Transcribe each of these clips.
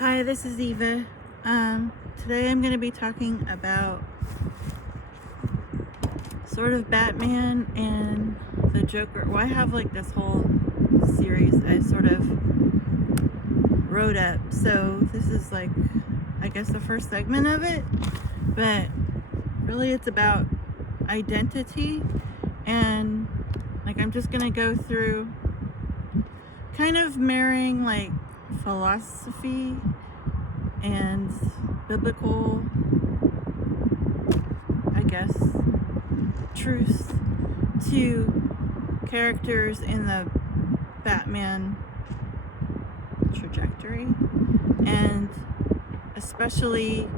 Hi, this is Eva. Today I'm going to be talking about sort of Batman and the Joker. Well, I have like this whole series I sort of wrote up. So this is like, I guess, the first segment of it. But really it's about identity. And like I'm just going to go through kind of marrying like philosophy and biblical, I guess, truths to characters in the Batman trajectory, and especially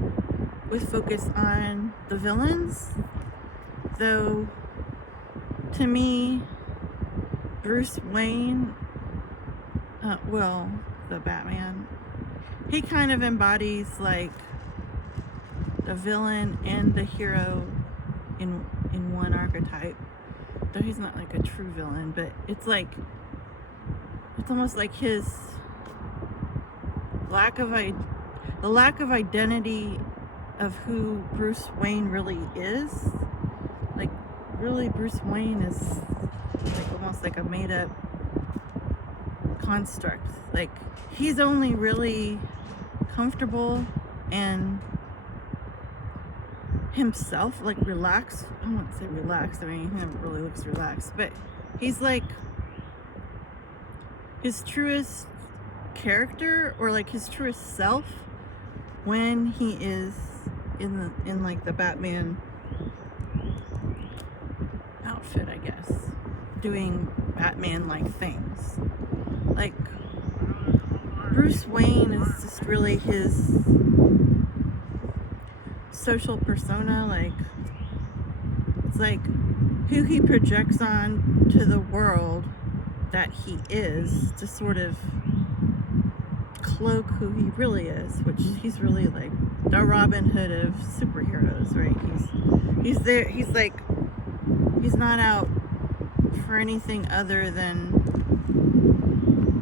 with focus on the villains. Though to me, Bruce Wayne, the Batman, he kind of embodies like the villain and the hero in one archetype. Though he's not like a true villain, but it's almost like his lack of identity of who Bruce Wayne really is. Like really, Bruce Wayne is like almost like a made up construct. Like he's only really comfortable and himself, like relaxed. I don't want to say relaxed, I mean he never really looks relaxed, but he's like his truest character, or like his truest self, when he is in like the Batman outfit, I guess, doing Batman like things. Like Bruce Wayne is just really his social persona. Like it's like who he projects on to the world that he is, to sort of cloak who he really is, which he's really like the Robin Hood of superheroes, right? He's there, he's like, he's not out for anything other than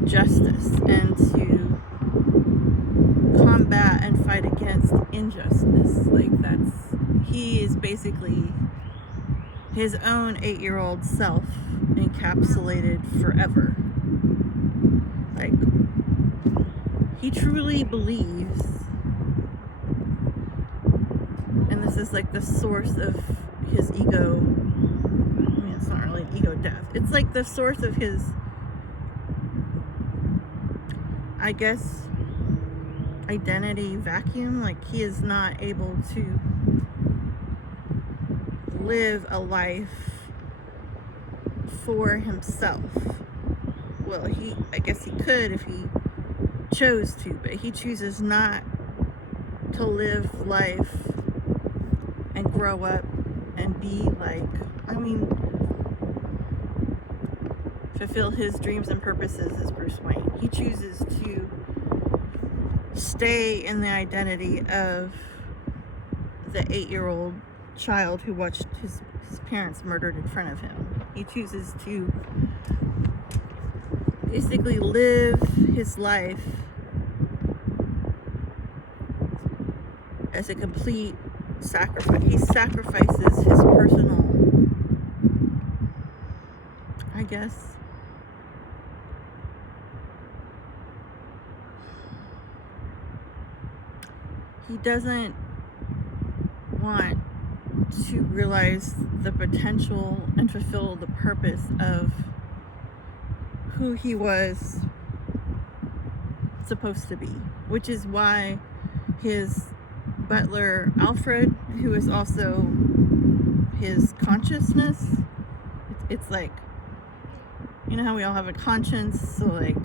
justice and to combat and fight against injustice. Like he is basically his own 8-year-old self encapsulated forever. Like he truly believes, and this is like the source of his ego. I mean, it's not really ego death. It's like the source of his, I guess, identity vacuum. Like he is not able to live a life for himself. Well, I guess he could if he chose to, but he chooses not to live life and grow up and be like, I mean, fulfill his dreams and purposes as Bruce Wayne. He chooses to stay in the identity of the 8-year-old child who watched his parents murdered in front of him. He chooses to basically live his life as a complete sacrifice. He sacrifices his personal, I guess, he doesn't want to realize the potential and fulfill the purpose of who he was supposed to be, which is why his butler Alfred, who is also his consciousness, it's like, you know how we all have a conscience, so like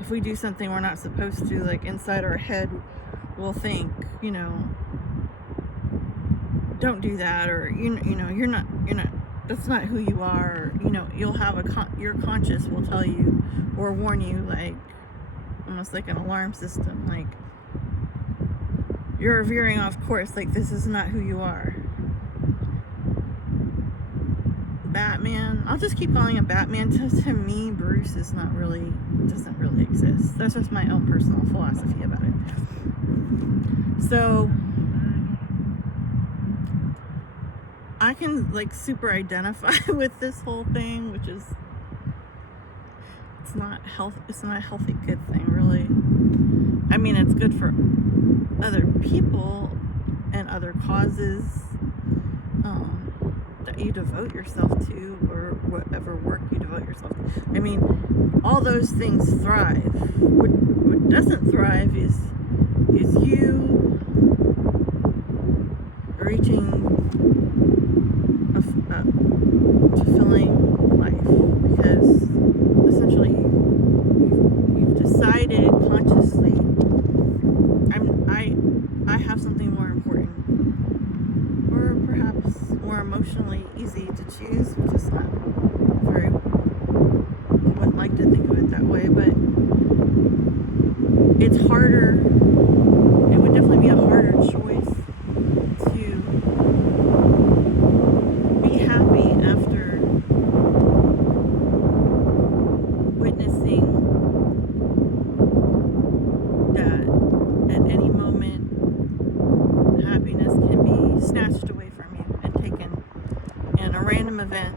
if we do something we're not supposed to, like inside our head we'll think, you know, don't do that, or you know you're not that's not who you are, or, you know, you'll have your conscience will tell you or warn you, like almost like an alarm system, like you're veering off course, like this is not who you are. Batman, I'll just keep calling it Batman. To me, Bruce is not really, doesn't really exist. That's just my own personal philosophy about it. So I can like super identify with this whole thing, which is it's not a healthy good thing, really. I mean, it's good for other people and other causes that you devote yourself to, or whatever work you devote yourself to. I mean, all those things thrive. What doesn't thrive is you reaching a fulfilling life, because essentially you've decided consciously, I have something more important, or perhaps more emotionally easy to choose, which is not very, I wouldn't like to think of it that way, but it's harder, it would definitely be a harder choice to be happy after witnessing that at any moment happiness can be snatched away from you and taken in a random event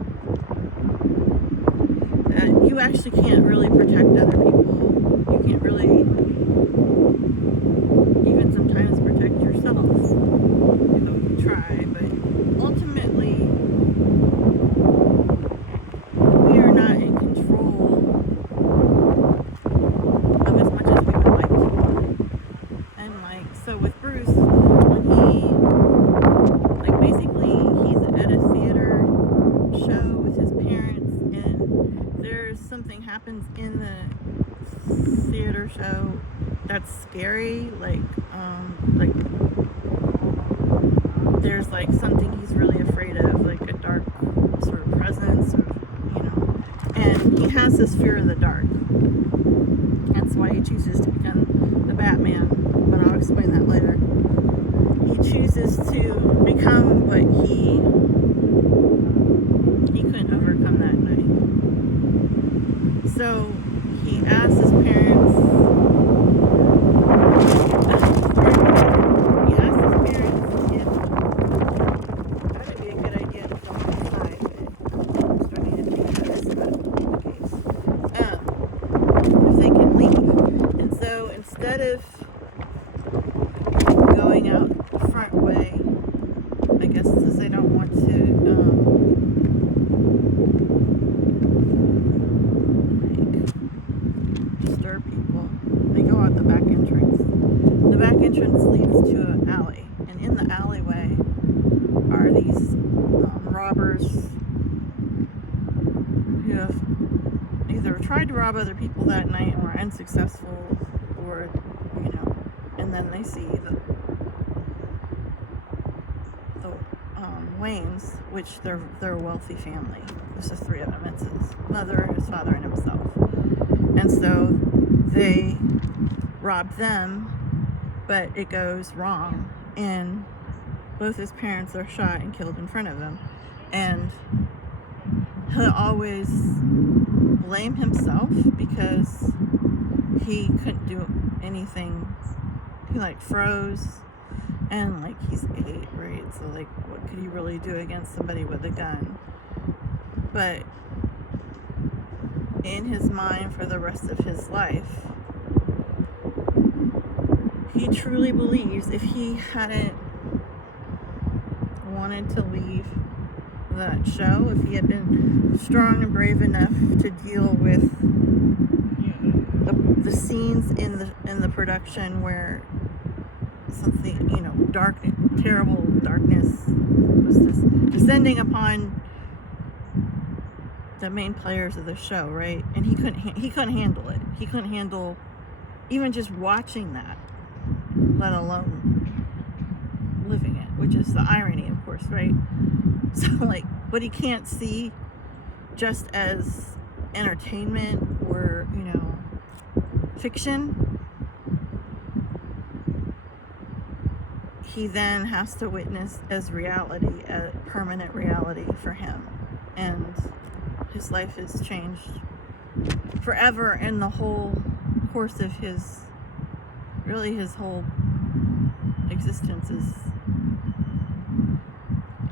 that you actually can't really protect other people. You can't really even sometimes protect yourself. You know, you try, but ultimately we are not in control of as much as we would like to. And like, so with Bruce, when basically he's at a theater show with his parents, and there's something happens in the theater show that's scary, like there's like something he's really afraid of, like a dark sort of presence, or and he has this fear of the dark. That's why he chooses to become the Batman, but I'll explain that later. He chooses to become what he couldn't overcome that night. So he asks his parents, if that would be a good idea to film outside, but I'm starting to think that is not the case. If they can leave. And so instead of going out the front way, I guess since they don't want to disturb people, they go out the back entrance. The back entrance leads to an alley, and in the alleyway are these robbers who have either tried to rob other people that night and were unsuccessful, or and then they see the Waynes, which they're a wealthy family. There's just three of them. It's his mother, his father, and himself. And so they rob them, but it goes wrong, and both his parents are shot and killed in front of him. And he'll always blame himself because he couldn't do anything. He froze, and he's 8, right? So what could he really do against somebody with a gun? But in his mind, for the rest of his life, he truly believes if he hadn't wanted to leave that show, if he had been strong and brave enough to deal with the scenes in the production where something, dark, terrible darkness was just descending upon the main players of the show, right? And he couldn't handle it. He couldn't handle even just watching that, let alone living it, which is the irony, of course, right? So what he can't see just as entertainment or fiction, he then has to witness as reality, a permanent reality for him. And his life has changed forever in the whole course of his whole existence is,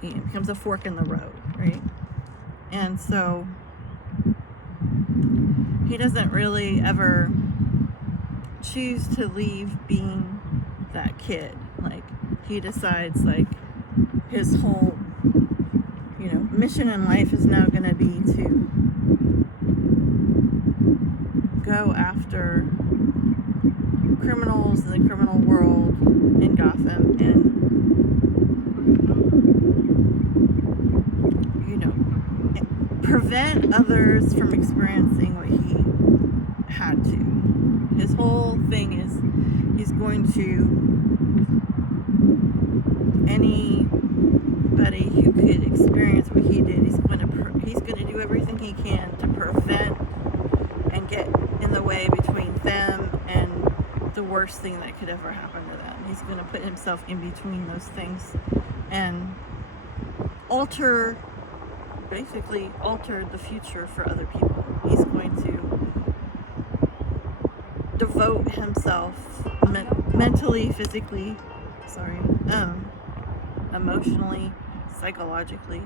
it becomes a fork in the road, right? And so he doesn't really ever choose to leave being that kid. Like, he decides, like, his whole, mission in life is now going to be to go after criminals in the criminal world in Gotham and, prevent others from experiencing what he had to. His whole thing is he's going to, anybody who could experience what he did, he's going to do everything he can to prevent and get in the way between them and the worst thing that could ever happen to them. He's going to put himself in between those things and basically alter the future for other people. He's going to devote himself mentally, physically, emotionally, psychologically,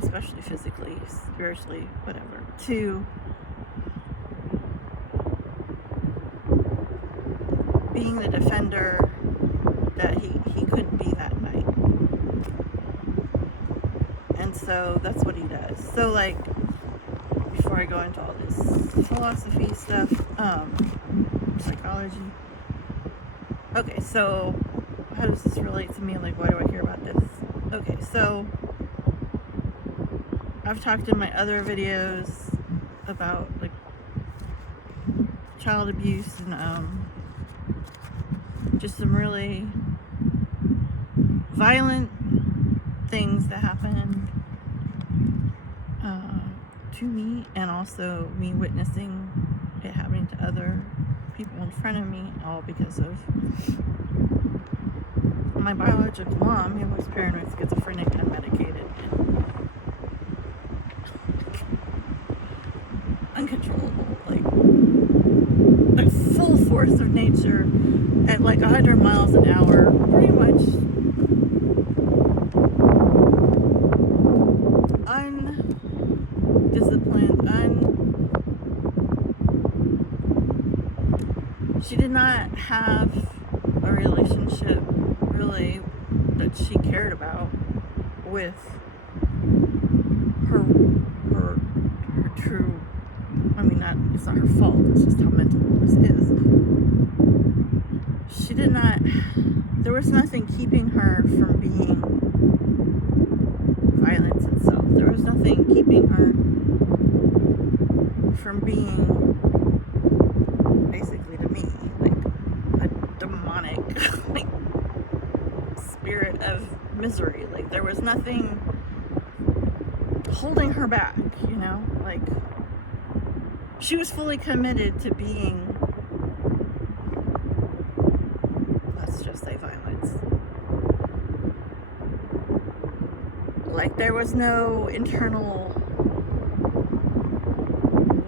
especially physically, spiritually, whatever, to being the defender that he couldn't be that night. And so that's what he does. So, like, before I go into all this philosophy stuff, psychology. Okay, so how does this relate to me? Like, why do I care about this? Okay, so I've talked in my other videos about, like, child abuse and just some really violent things that happened to me, and also me witnessing it happening to other people in front of me, all because of my biological mom, who was paranoid, schizophrenic, and unmedicated, and uncontrollable, like full force of nature at like 100 miles an hour, pretty much undisciplined, she did not have a relationship really that she cared about with her true, it's not her fault, it's just how mental this is. She did not, there was nothing keeping her from being violence itself. There was nothing keeping her from being, basically to me, like a demonic like spirit of misery. Like, there was nothing holding her back, like, she was fully committed to being, let's just say, violence. Like, there was no internal,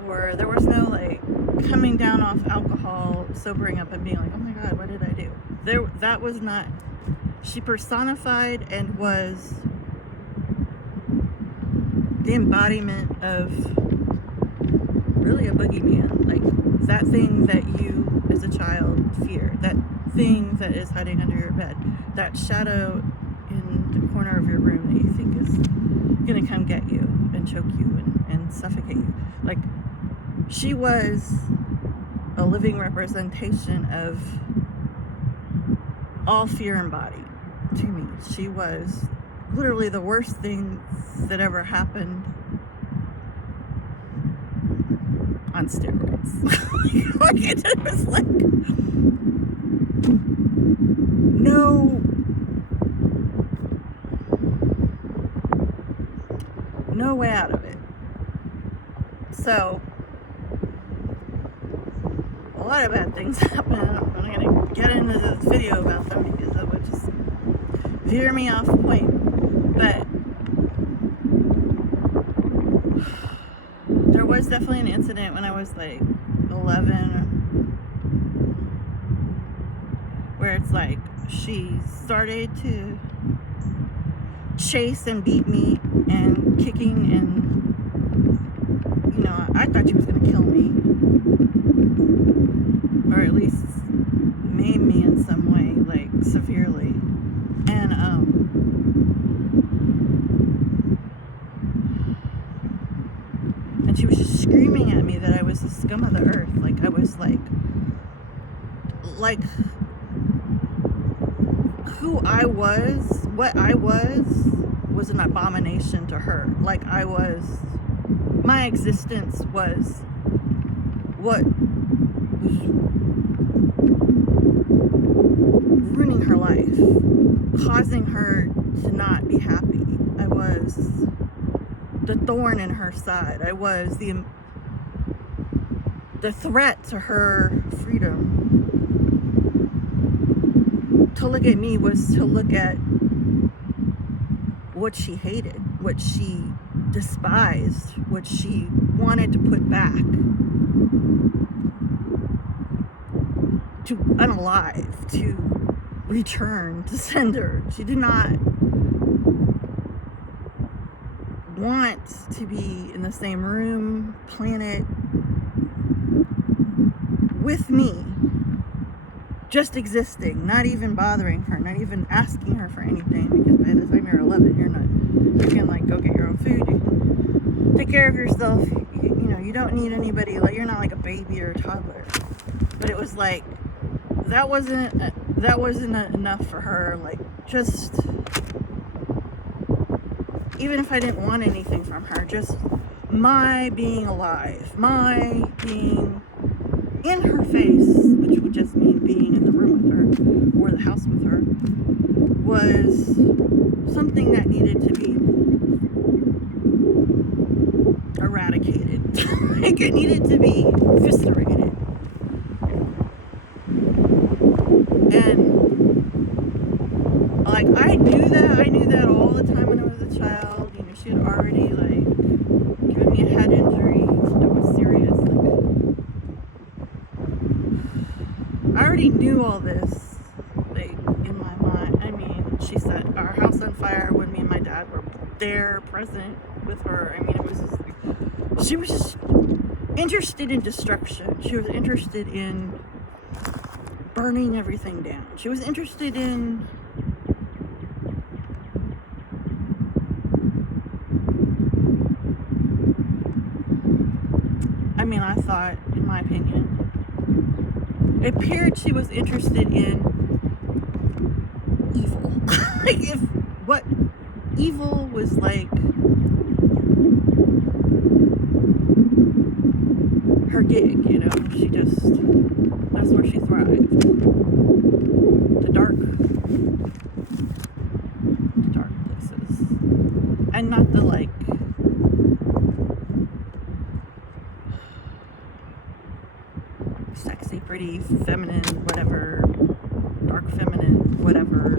or there was no, like, coming down off alcohol, sobering up and being like, oh my God, what did I do? That was not, she personified and was the embodiment of really a boogeyman, like that thing that you as a child fear, that thing that is hiding under your bed, that shadow in the corner of your room that you think is gonna come get you and choke you and suffocate you. Like, she was a living representation of all fear embodied to me. She was literally the worst thing that ever happened on steroids. Like, it was like no way out of it. So a lot of bad things happen. I'm not gonna get into this video about them because that would just veer me off point. But there was definitely an incident when I was like 11, where where it's like she started to chase and beat me and kicking, and I thought she was going to kill me, or at least maim me in some way, like severely. And she was just screaming at me that I was the scum of the earth. Like I was like who I was, what I was an abomination to her. Like my existence was what was ruining her life, causing her to not be happy. I was the thorn in her side. I was the threat to her freedom. To look at me was to look at what she hated, what she despised, what she wanted to put back, to unalive, to return to sender. She did not want to be in the same room, planet with me, just existing, not even bothering her, not even asking her for anything, because by the time you're 11, you can like go get your own food, you can take care of yourself, you don't need anybody, like you're not like a baby or a toddler. But it was like that wasn't enough for her. Like, just even if I didn't want anything from her, just my being alive, my being in her face, which would just mean being in the room with her or the house with her, was something that needed to be eradicated. Like, it needed to be eviscerated. And like I knew that all the time when I was a child. She had already like given me a head injury that was serious. I already knew all this, like, in my mind. I mean, she set our house on fire when me and my dad were there, present with her. I mean, it was just, she was just interested in destruction. She was interested in burning everything down. She was interested in I thought, in my opinion, it appeared she was interested in evil. Like, if what evil was like her gig, she just, that's where she thrived. The dark places. And not the like sexy, pretty, feminine, whatever, dark feminine, whatever,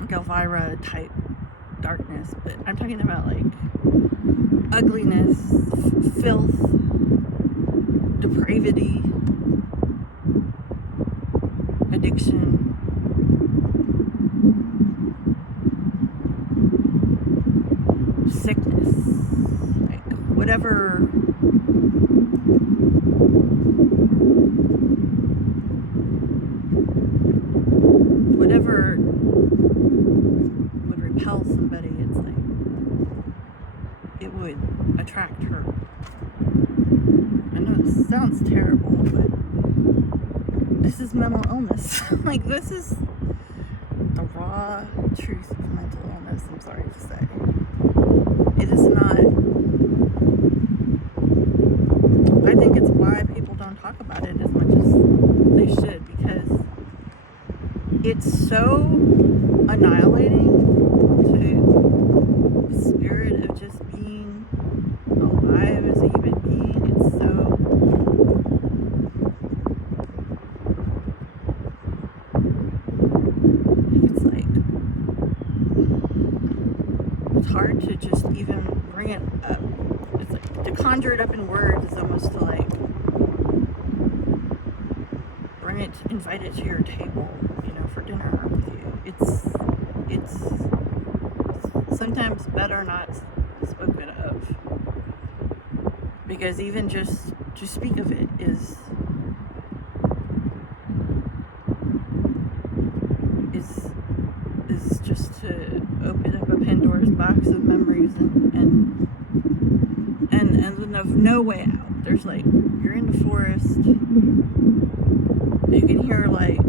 like Elvira type darkness. But I'm talking about like ugliness, filth, depravity, addiction, sickness, like whatever would repel somebody. It's like it would attract her. I know this sounds terrible, but this is mental illness. Like, this is the raw truth of mental illness, I'm sorry to say. It is not. I think it's why people don't talk about it as much as they should, because it's so annihilating to the spirit of just being alive as a human being. It's so it's hard to just even bring it up. It's like to conjure it up in words is almost to like invite it to your table, for dinner with you. It's sometimes better not spoken of, because even just to speak of it is just to open up a Pandora's box of memories and of no way out. There's like, you're in the forest, you can hear like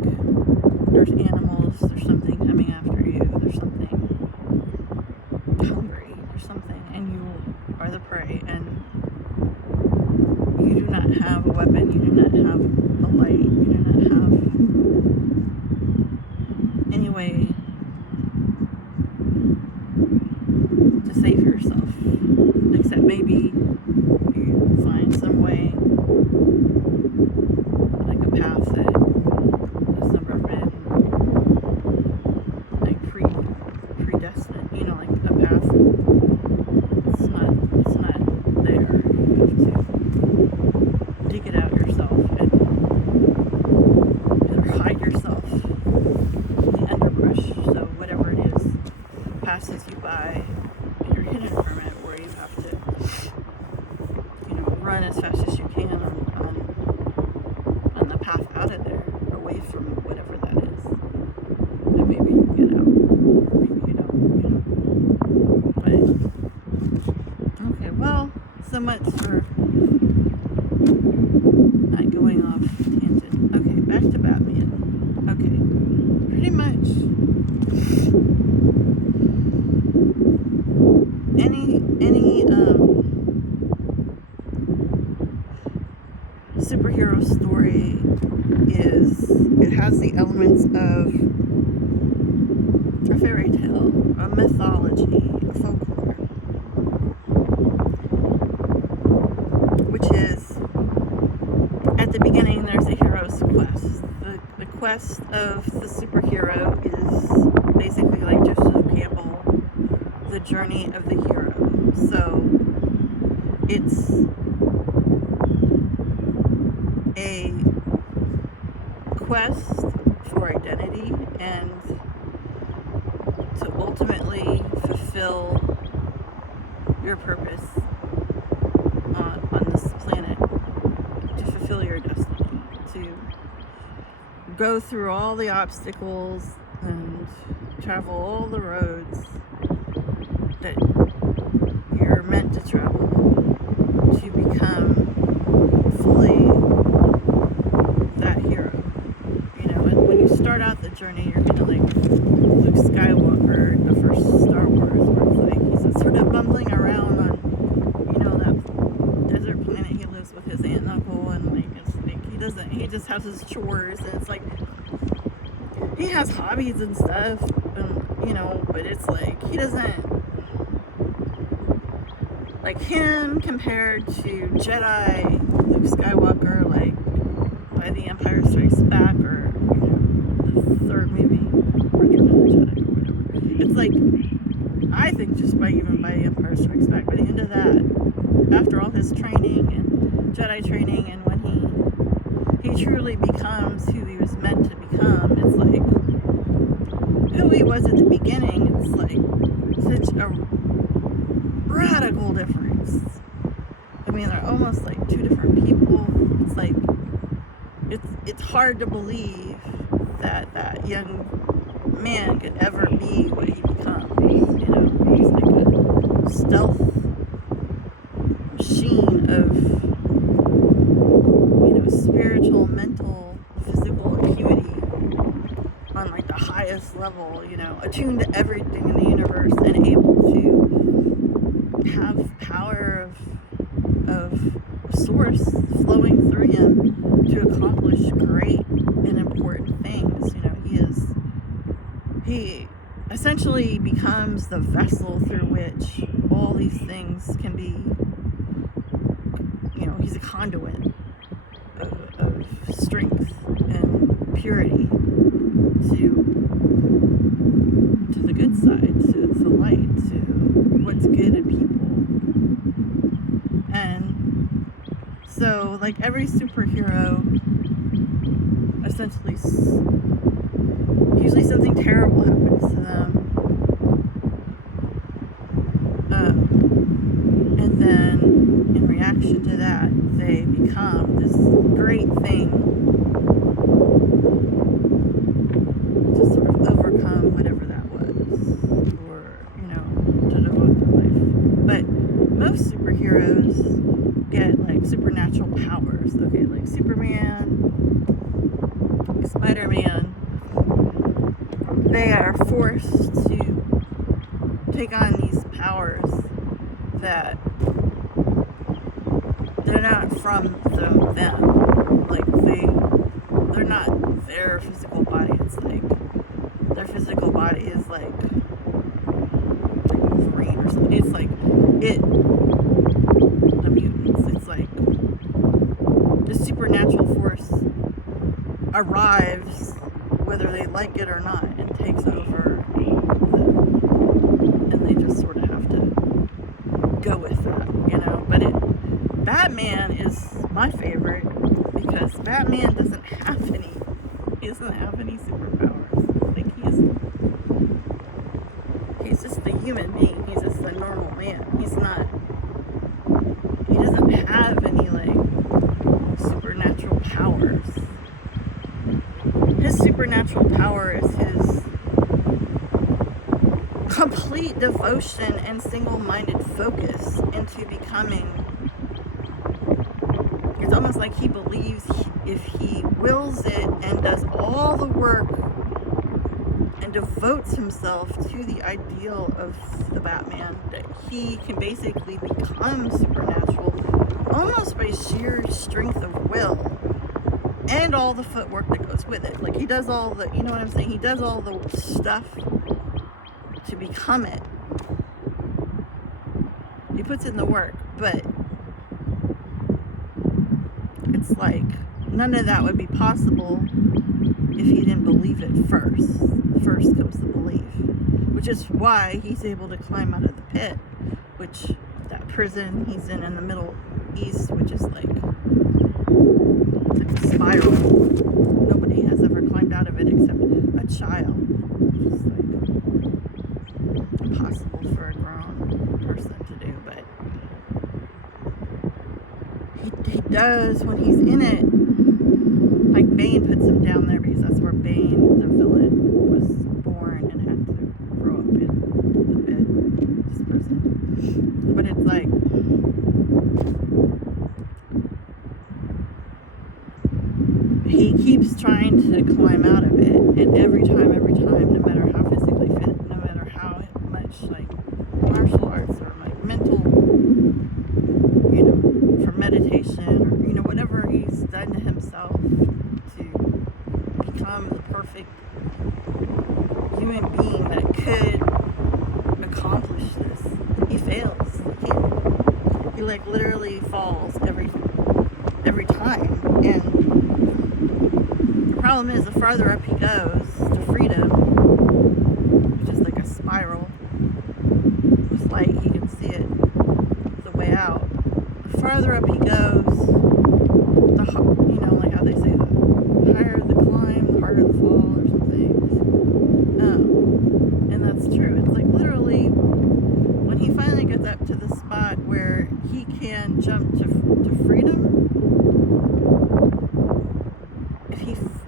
there's animals, there's something coming after you, there's something hungry, there's something, and you are the prey, and you do not have a weapon, you do not have a light, you do not have any way to save yourself, except maybe you find some way, like a path that has never been like predestined, like a path. It's not there. You have to dig it out yourself and either hide yourself in the underbrush, so whatever it is passes you by and you're hidden from it, where you have to run as fast as you can on the path out of there, away from whatever that is. And maybe you get out, or maybe you don't, But, okay, well, so much for not going off tangent. Okay, back to Batman. Okay, pretty much any superhero story it has the elements of a fairy tale, a mythology, a folklore, which is, at the beginning there's a hero's quest. The quest of the superhero is basically like Joseph Campbell, the journey of the hero. So it's a quest for identity and to ultimately fulfill your purpose on this planet, to fulfill your destiny, to go through all the obstacles and travel all the roads that you're meant to travel to become fully that hero. And when you start out the journey, you're kind of like Luke Skywalker in the first Star Wars, where it's like he's just sort of bumbling around on, that desert planet he lives with his aunt and uncle, and he just has his chores, and it's like he has hobbies and stuff, and but it's like he doesn't, like him compared to Jedi Luke Skywalker, like by The Empire Strikes Back, or the third movie, Return of the Jedi, or whatever. It's like, I think just by The Empire Strikes Back, by the end of that, after all his training and Jedi training, and when he truly becomes who he was meant to become, it's like who he was at the beginning. It's like such a radical difference. I mean, they're almost like two different people. It's like it's hard to believe that young man could ever be what he becomes. He's like a stealth machine of spiritual, mental, physical acuity on like the highest level, attuned to everything in the universe and able to have power of source flowing through him to accomplish great and important things. He essentially becomes the vessel through which all these things can be, he's a conduit of strength and purity to the good side, to the light, to what's good in people. And So, like, every superhero, essentially, usually something terrible happens to them. And then, in reaction to that, they become this great thing to sort of overcome whatever that was, or, you know, to devote their life. But most superheroes get, like, supernatural powers, okay, like Superman, Spider-Man. They are forced to take on these powers that they're not from them. Like, they're not their physical body. It's like their physical body is like Wolverine or something. It's like the mutants. It's like the supernatural force arrives whether they like it or not and takes over them. And they just sort of have to go with that, you know. But Batman is my favorite because Batman doesn't have any superpowers. Like, he's just a human being. He's just a normal man. He doesn't have any, like, supernatural powers. His supernatural power is his complete devotion and single-minded focus into becoming. It's almost like he believes if he wills it and does all the work and devotes himself to the ideal of the Batman, that he can basically become supernatural almost by sheer strength of will and all the footwork that goes with it. Like, he does all the, you know what I'm saying? He does all the stuff to become it. He puts in the work, but it's like none of that would be possible if he didn't believe it first. First comes the belief, which is why he's able to climb out of the pit, which that prison he's in the Middle East, which is like a spiral. Nobody has ever climbed out of it except a child. It's like impossible for a grown person to do, but he does when he's in it. Like, Bane puts him down there because that's where Bane, the villain, was born and had to grow up in the pit, this person. But it's like, he keeps trying to climb out of it, and every time, no matter how physically fit, no matter how much, like, martial arts or, like, mental, you know, for meditation, or, you know, whatever he's done to himself to become the perfect human being that could accomplish this, he fails. He like literally falls every time, and the problem is the farther up he goes to freedom, which is like a spiral with light, he can see it, the way out. The farther up he goes, you know, like how they say, the higher the climb, the harder the fall, or something. And that's true. It's like literally when he finally gets up to the spot where he can jump to freedom,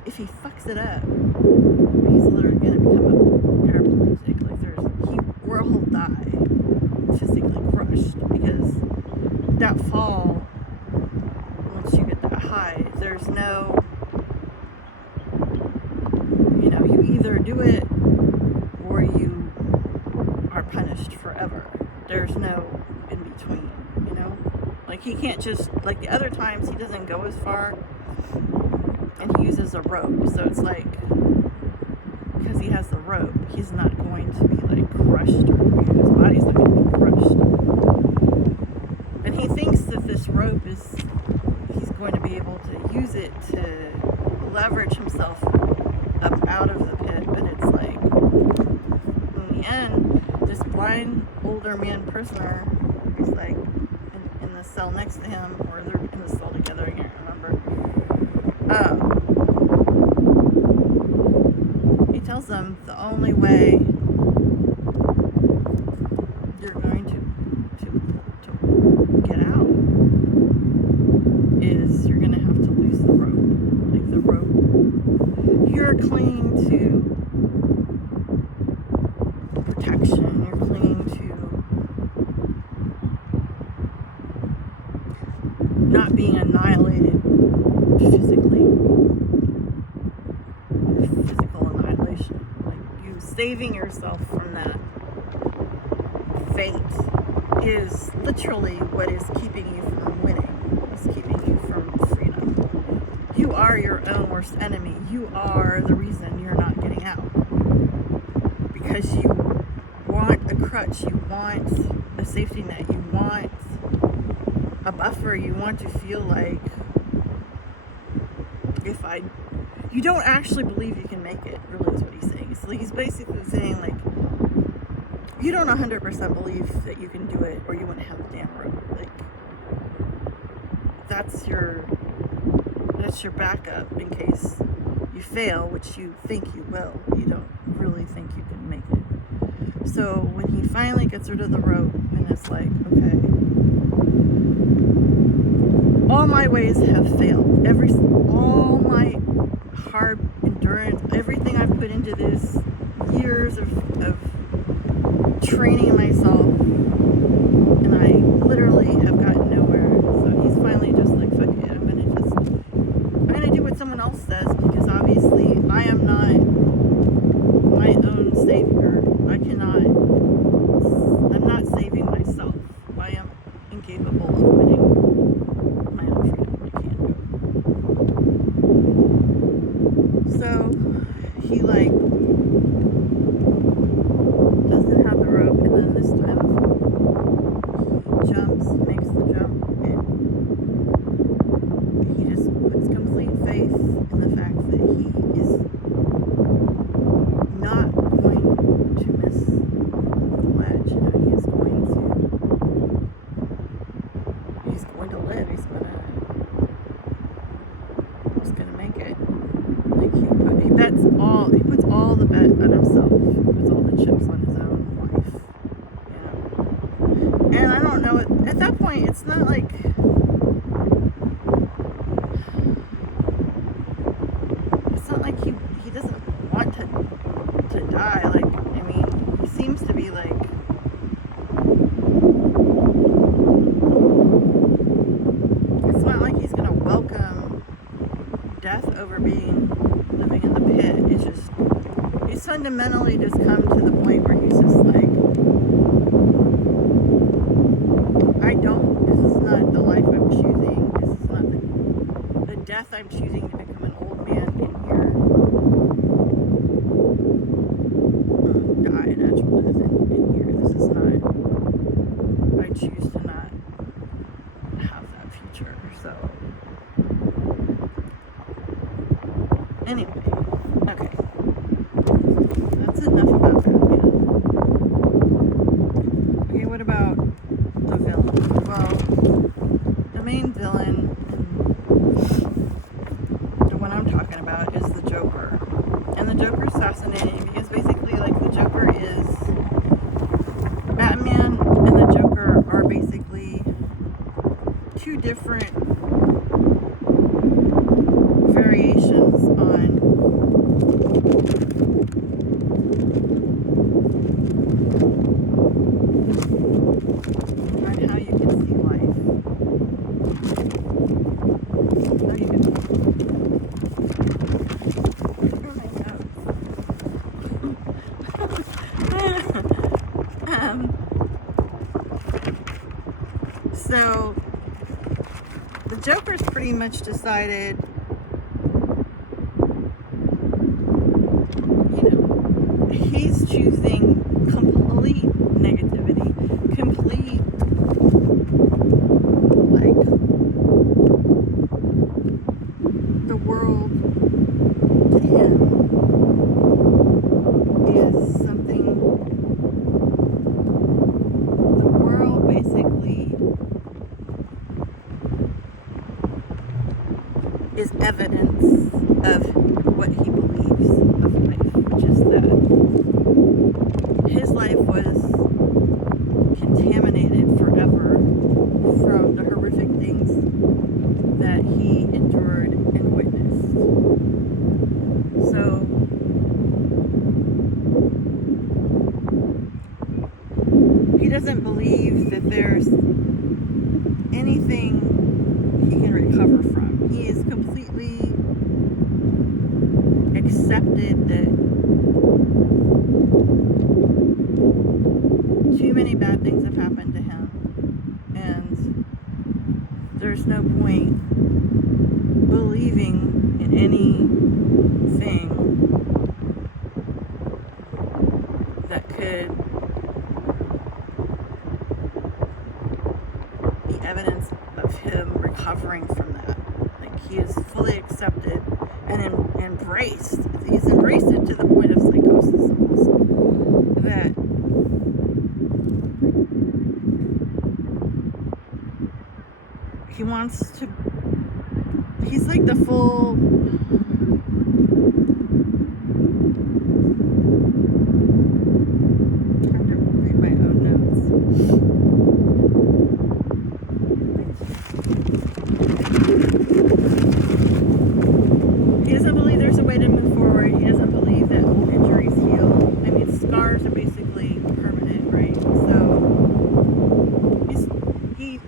if he fucks it up, he's literally going to become a paraplegic. Like, he'll die, physically crushed, because that fall, once you get that high, there's no, you know, you either do it or you are punished forever. There's no in between, you know? Like, he can't just, like the other times, he doesn't go as far, and he uses a rope, so it's like, because he has the rope, he's not going to be, like, crushed, or his body's not going to be crushed. And he thinks that this rope is, he's going to be able to use it to leverage himself up out of the pit, but it's like, in the end, this blind older man prisoner is like in the cell next to him, or they're in the cell together, I can't remember. He tells them the only way you're going to get out is you're going to have to loose the rope. Like the rope, you're clinging to protection, you're clinging to not being annihilated physically, physical annihilation, like you saving yourself from that fate is literally what is keeping you from winning, is keeping you from freedom. You are your own worst enemy. You are the reason you're not getting out, because you want a crutch, you want a safety net, you want a buffer, you want to feel like you don't actually believe you can make it, really is what he's saying. So he's basically saying, like, you don't 100% believe that you can do it, or you wouldn't have the damn rope. Like, that's your backup in case you fail, which you think you will. You don't really think you can make it. So when he finally gets rid of the rope, and it's like, okay, all my ways have failed. All my hard endurance, everything I've put into this, years of training myself, and I literally have gotten nowhere. So he's finally just like, fuck it, I'm gonna do what someone else says, because obviously I am not my own savior. I'm not saving myself. I am incapable of winning my own freedom. I can't do it. So he like doesn't have the rope, and then this time he jumps, makes the jump, and he just puts complete faith in the fact that he is not going to miss the ledge. You know, he's going to live. He's gonna make it. Like he puts all the bet on himself. He puts all the chips on his own life. You know. And I don't know, at that point it's not like he doesn't want to die. Like, I mean, he seems to be like, it's not like he's gonna welcome death over living in the pit. It's just, he's fundamentally just come to the point where he's just like, this is not the life I'm choosing. This is not the death I'm choosing to become an old man in here. Die a natural death in here. This is not, I choose to not have that future. So, anyway, okay. That's enough about Batman. Okay, what about the villain? Well, the main villain, the one I'm talking about, is the Joker. And the Joker's fascinating because basically, like, the Joker is, Batman and the Joker are basically two different variations on how you can see life. How you can so the Joker's pretty much decided, you know, he's choosing complete negativity, complete, like, the world to him is something, the world basically is evidence of what he believes of life, which is that his life was contaminated forever from the horrific things that he endured and witnessed. So he doesn't believe that there's anything he can recover from. He is completely accepted that too many bad things have happened to him, and there's no point believing in anything that could be evidence of him recovering from that. Like, he is fully accepted and embraced. He's embraced it to the point of psychosis almost. That he wants to, he's like the full, I'm trying to read my own notes. He doesn't believe there's a way to move forward. He doesn't believe that injuries heal. I mean, scars are basically permanent, right? So he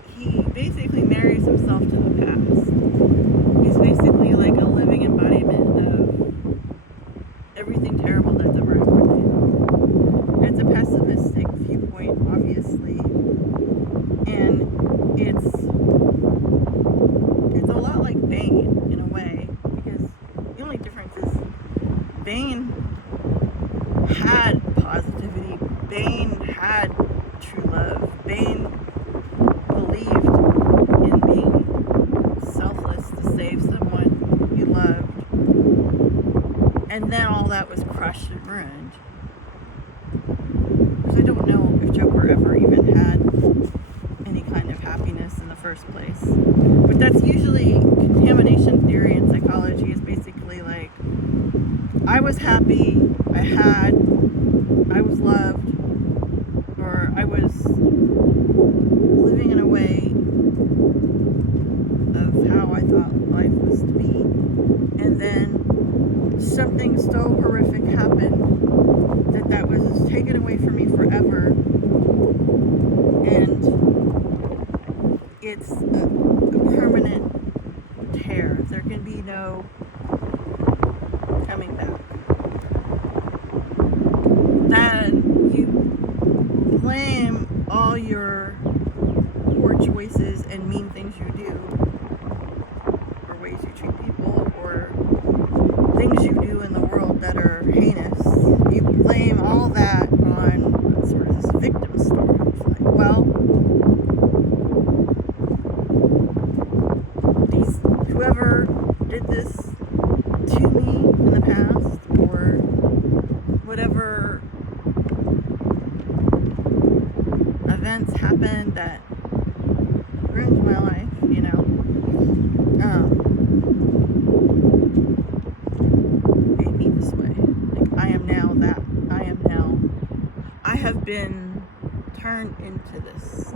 basically marries himself to the past. He's basically like a living embodiment of everything terrible that's ever happened to him. It's a pessimistic viewpoint, obviously, and it's a lot like Bane in a way, because the only difference is Bane had positivity. Bane had true love. Bane believed in being selfless to save someone he loved. And then all that was crushed and ruined. Because I don't know if Joker ever even had any kind of happiness in the first place. But that's usually contamination theory in psychology, is basically like, I was happy, I was loved, or I was living in a way of how I thought life was to be, and then something so horrific happened that was taken away from me forever, and it's a permanent tear. There can be no coming back. Then you blame all your poor choices and mean things you do, or ways you treat people, or things you do in the world that are heinous. You blame all that on sort of this victim story. It's like, well, whoever did this to me in the past, or whatever events happened that ruined my life, you know, made me this way. Like, I am now that. I have been turned into this.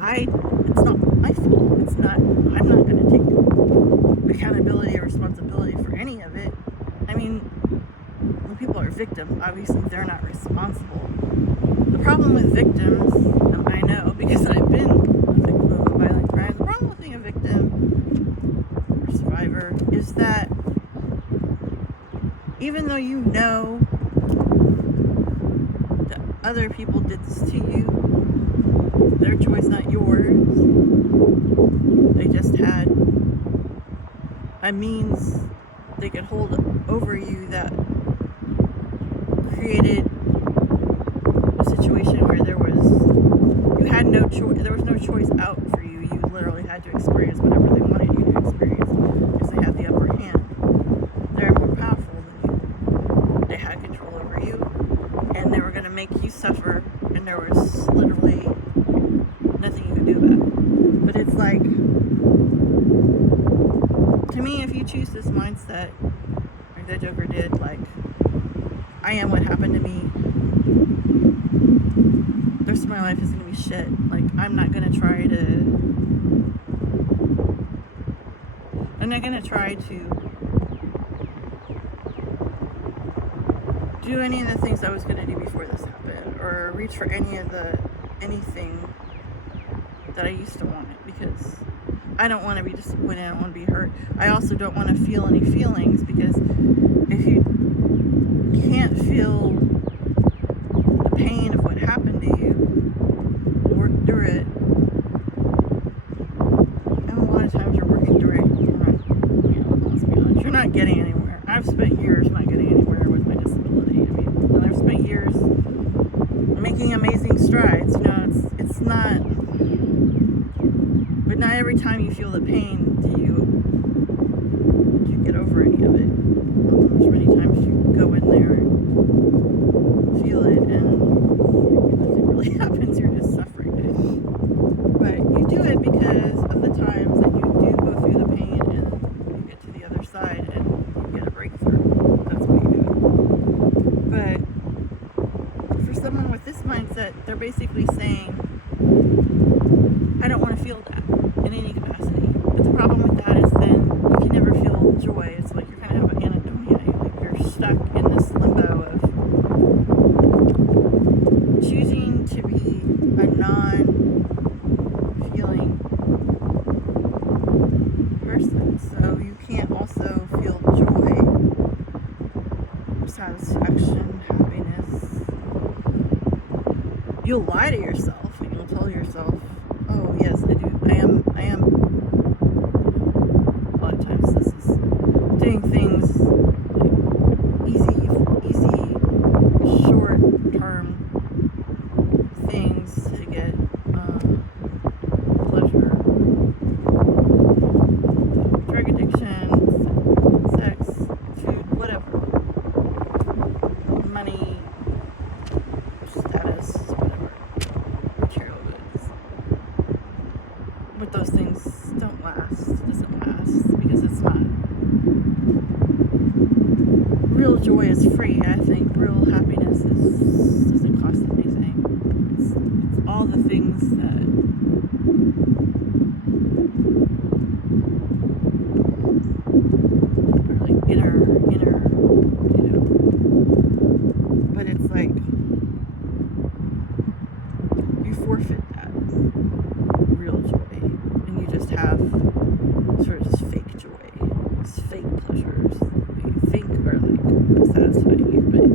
It's not my fault. I'm not going to take accountability or responsibility for any of it. I mean, when people are victims, obviously they're not responsible. The problem with victims, I know because I've been a victim of a violent crime, the problem with being a victim or survivor is that even though you know that other people did this to you, their choice, not yours, they just had a means they could hold over you that created a situation where you had no choice. There was no choice out for you. You literally had to experience whatever they wanted you to experience because they had the upper hand. They're more powerful than you. They had control over you, and they were going to make you suffer, and there was literally nothing you could do about it. But it's like, choose this mindset, like the Joker did, like, I am what happened to me, the rest of my life is going to be shit. Like, I'm not going to try to do any of the things I was going to do before this happened, or reach for anything that I used to want, because I don't want to be disappointed, I don't want to be hurt. I also don't want to feel any feelings, because if you can't feel the pain of what happened to you, work through it, and a lot of times you're working through it, let's be honest, you're not getting anywhere. I've spent years not getting anywhere with my disability. I mean, and I've spent years making amazing strides. It's not, but not every time you feel the pain do you get over any of it. There's many times you go in there and feel it and nothing really happens, you're just suffering. But you do it because of the times that you do go through the pain and you get to the other side and you get a breakthrough. That's what you do. But for someone with this mindset, they're basically saying, I don't want to feel that in any capacity. But the problem with that is then you can never feel joy. It's like you're kind of an anhedonia. Like you're stuck in this limbo of choosing to be a non-feeling person. So you can't also feel joy, satisfaction, happiness. You'll lie to yourself and you'll tell yourself, oh yes, I do. I am. A lot of times this is doing things like easy, short-term things to get pleasure. Drug addiction, sex, food, whatever. Money, status, whatever. Material goods. But those things doesn't last, because it's not. Real joy is free, I think. Real happiness doesn't cost anything. It's all the things that are like inner, but it's like you forfeit that real joy, and you just have sort of this fake joy, these fake pleasures that you think are like satisfying you, but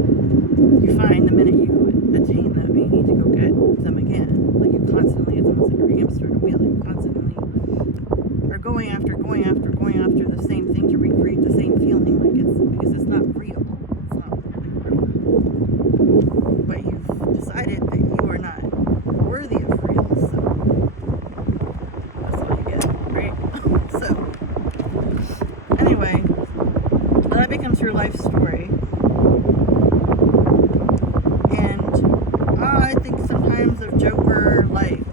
you find the minute you attain them, you need to go get them again. Like you constantly, it's almost like a hamster in a wheel. You constantly are going after the same thing to recreate the same feeling. Like it's because it's not real. It's not really real. But you've decided that you are not worthy of real, so that's all you get, right? So anyway, that becomes your life story. And I think sometimes of Joker like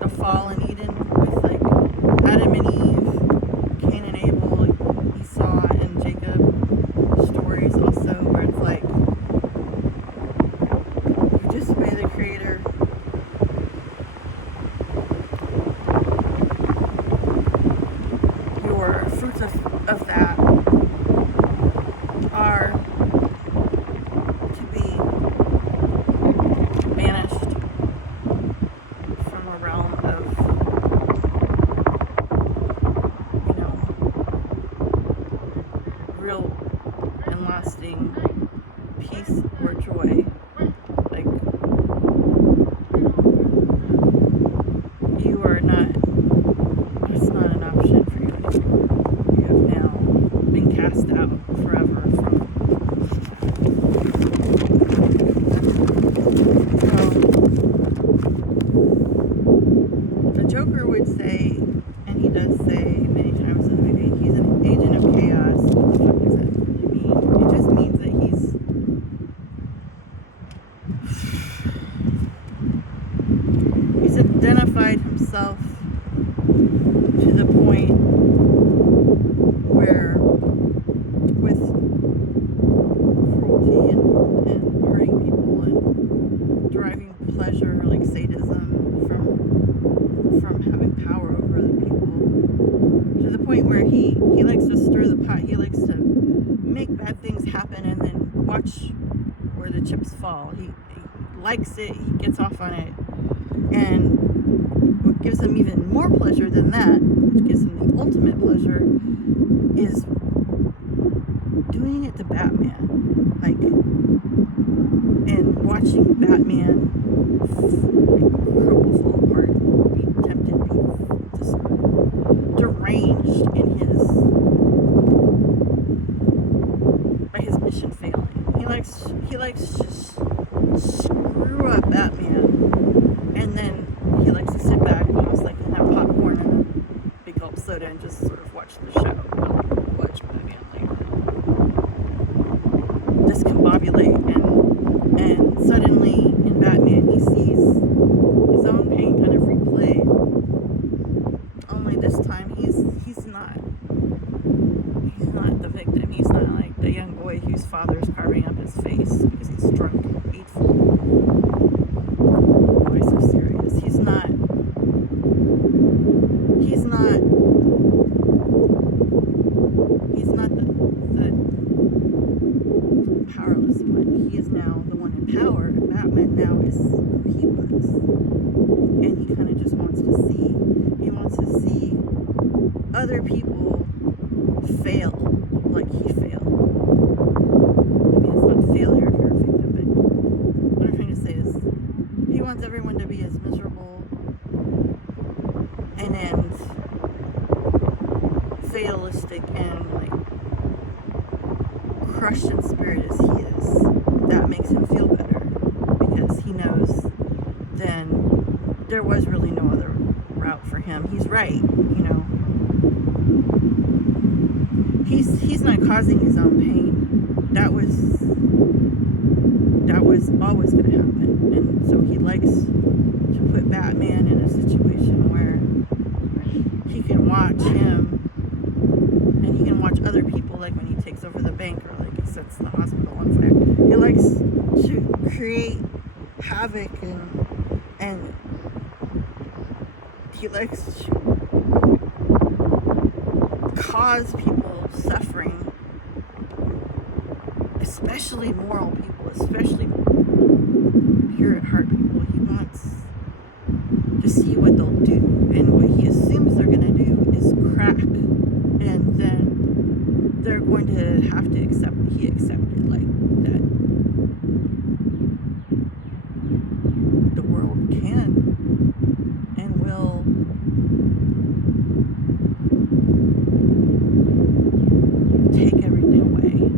the fall in Eden with like Adam and Eve, Cain and Abel, Esau and Jacob stories also, where it's like you disobey the Creator, your fruits of that are to be banished from a realm of, real and lasting peace or joy. Like, you are not, it's not an option for you anymore. You have now been cast out forever from. So, the Joker would say, and he does say many times in the movie, he's an agent of chaos. What the fuck does that mean? It just means that he's identified himself to the point where with cruelty and hurting people and deriving pleasure, like sadism, from having power over other people, to the point where he likes to stir the pot. He likes to make bad things happen and then watch where the chips fall. He likes it, he gets off on it. And what gives him even more pleasure than that, which gives him the ultimate pleasure, is doing it to Batman. Like, and watching Batman crumble, fall apart, be tempted, be just deranged in by his mission failing. He likes to screw up Batman, and then he likes to sit back and almost like have popcorn and a big gulp soda and just sort of watch the show, watch Batman like discombobulate, and suddenly in Batman he sees his own pain kind of replayed. Only this time he's not the victim. He's not like the young boy whose father's carving up his face because he's drunk 8-fold. Why so serious? He's not the powerless one. He is now the one in power. Batman now is who he was. And he kind of just wants to see other people fail like he failed. I mean, it's not failure if you're a victim, but what I'm trying to say is he wants everyone to be as miserable and fatalistic and like crushed in spirit as he is. That makes him feel better because he knows then there was really no other route for him. He's right, you know. He's not causing his own pain. That was always going to happen. And so he likes to put Batman in a situation where he can watch him and he can watch other people, like when he takes over the bank or like he sets the hospital on fire. He likes to create havoc and he likes to cause people suffering, especially moral people, especially pure at heart people. He wants to see what they'll do, and what he assumes they're going to do is crack, and then they're going to have to accept. He accepted like that the world can and will take everything away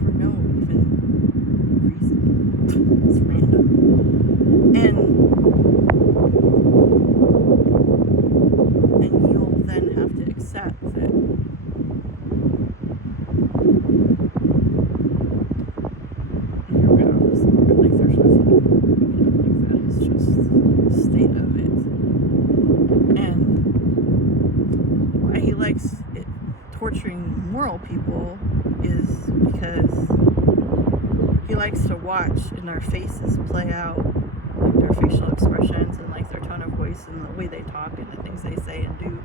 for no even reason. It's random. And you'll then have to accept that you're powerless. Like there's nothing you can do. Like that is just the state of it. And why he likes it, torturing moral people, is because he likes to watch in their faces play out, like their facial expressions and like their tone of voice and the way they talk and the things they say and do,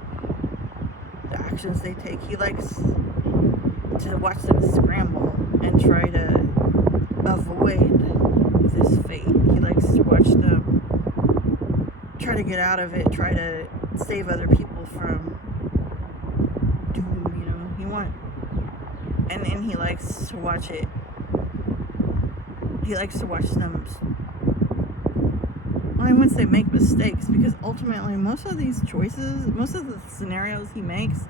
the actions they take. He likes to watch them scramble and try to avoid this fate. He likes to watch them try to get out of it, try to save other people from doom, you know. And he likes to watch it. He likes to watch them, well, I wouldn't say make mistakes, because ultimately most of these choices, most of the scenarios he makes,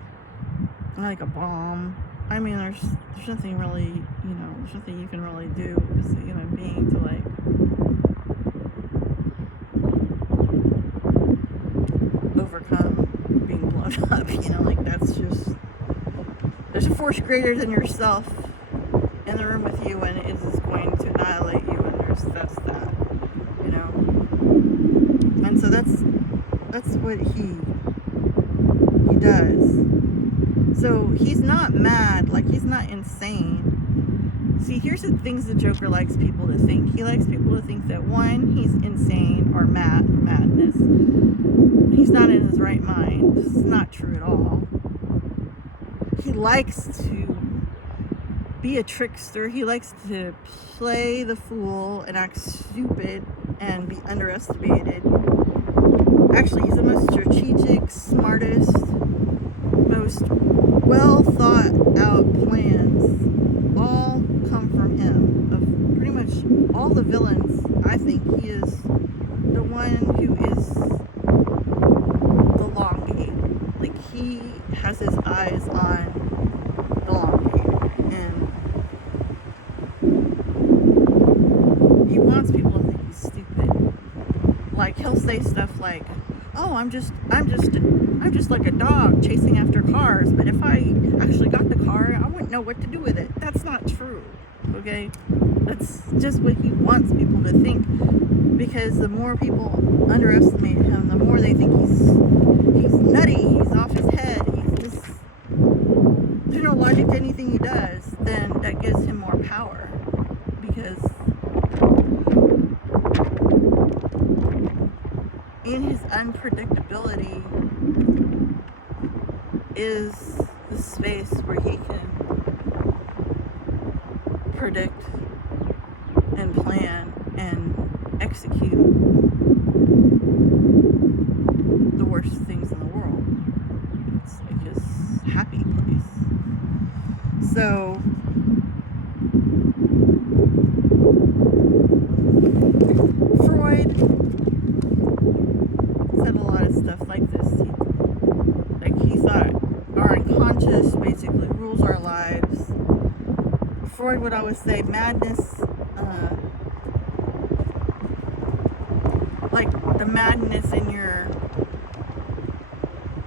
like a bomb, I mean, there's nothing really, you know, there's nothing you can really do as a human being to like overcome being blown up, you know, like that's just, there's a force greater than yourself in the room with you, and it is going to annihilate you, and that's that, you know. And so that's what he does. So he's not mad, like he's not insane. See, here's the things the Joker likes people to think. He likes people to think that, one, he's insane or madness. He's not in his right mind. This is not true at all. He likes to be a trickster. He likes to play the fool and act stupid and be underestimated. Actually, he's the most strategic, smartest, most well thought out plans all come from him. Of pretty much all the villains, I think he is the one who is the long game. Like, he has his eyes on the long game, and he wants people to think he's stupid. Like, he'll say stuff like, "Oh, I'm just like a dog chasing after cars, but if I actually got the car, I wouldn't know what to do with it." That's not true, okay? That's just what he wants people to think, because the more people underestimate him, the more they think he's nutty, he's off his head, there's no logic to anything he does. Then that gives him more power, because in his unpredictability is the space where he can predict and plan and execute the worst things in the world. It's like his happy place. So Freud said a lot of stuff like this. He thought our unconscious basically rules our lives. Freud would always say madness, like the madness in your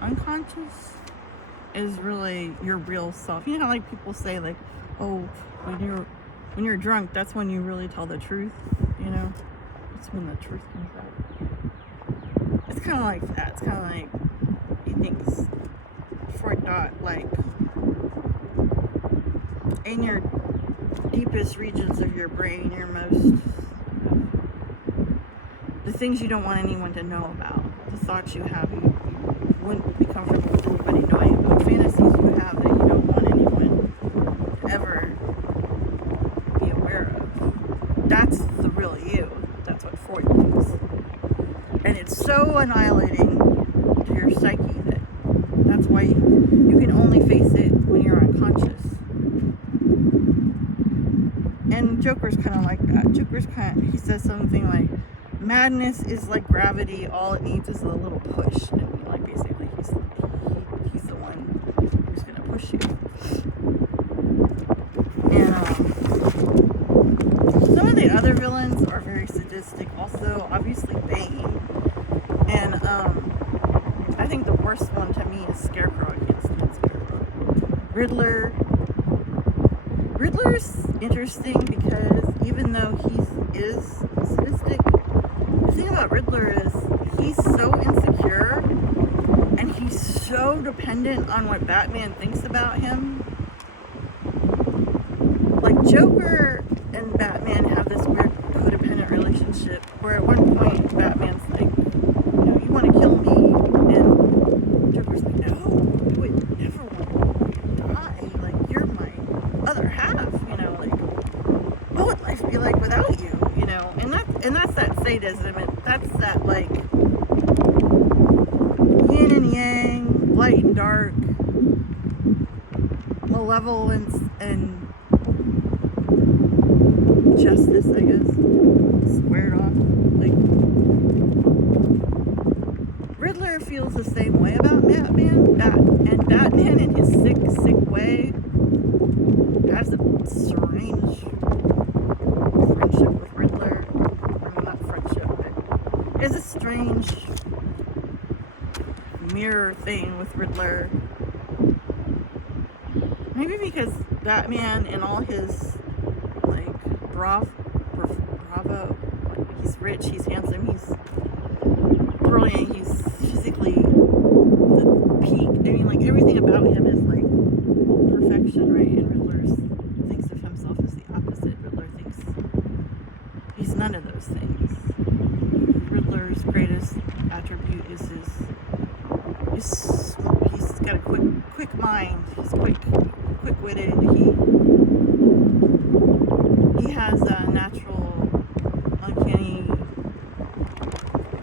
unconscious is really your real self. You know how like people say like, oh, when you're drunk, that's when you really tell the truth, you know? It's when the truth comes out. It's kind of like that. It's kind of like, he thinks, Freud thought, like, in your deepest regions of your brain, your most, the things you don't want anyone to know about, the thoughts you have, you wouldn't be comfortable with anybody knowing about, fantasies you have that you don't want anyone to ever be aware of. That's the real you. That's what Freud thinks. And it's so annihilating to your psyche that's why you can only face it when you're unconscious. And Joker's kind of like that. He says something like, madness is like gravity, all it needs is a little push. And like basically he's the one who's gonna push you. And some of the other villains are very sadistic also, obviously Bane. And I think the worst one to me is Scarecrow. I can't stand Scarecrow. Riddler's interesting because even though he is sadistic, the thing about Riddler is he's so insecure and he's so dependent on what Batman thinks about him. Like Joker and Batman have this weird codependent relationship where at one point Batman's like, you know, you want to kill me, and Joker's like, no, I would never want you to die. Like, you're my other half, you know, like, what would life be like without you, you know? And that's that sadism, and that's that, like, yin and yang, light and dark, malevolence and justice, I guess, squared off. Like, Riddler feels the same way about Batman, and Batman in his sick way has a strange friendship with Riddler. I mean, not friendship, but it's a strange mirror thing with Riddler. Maybe because Batman and all his, like, bravo, he's rich, he's handsome, he's brilliant, he's physically the peak. I mean, about him is like perfection, right? And Riddler thinks of himself as the opposite. Riddler thinks he's none of those things. Riddler's greatest attribute is he's got a quick mind. He's quick-witted. He has a natural, uncanny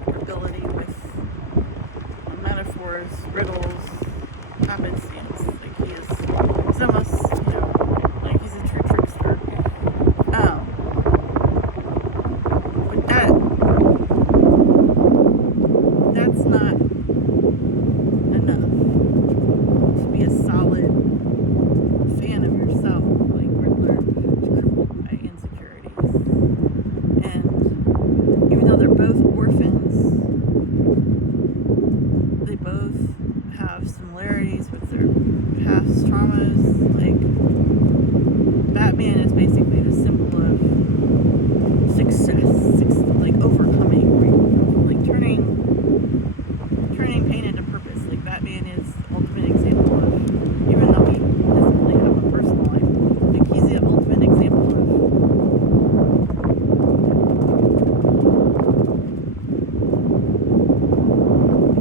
ability with metaphors, riddles, happenstance. Like he's almost, like he's a true trickster. But that's not enough to be a solid fan of yourself. Like Riddler is crippled by insecurities, and even though they're both orphans, they both have similarities with their past traumas. Like Batman is basically the symbol of success, like overcoming, like turning pain into purpose. Like Batman is the ultimate example of, even though he doesn't really have a personal life, like he's the ultimate example of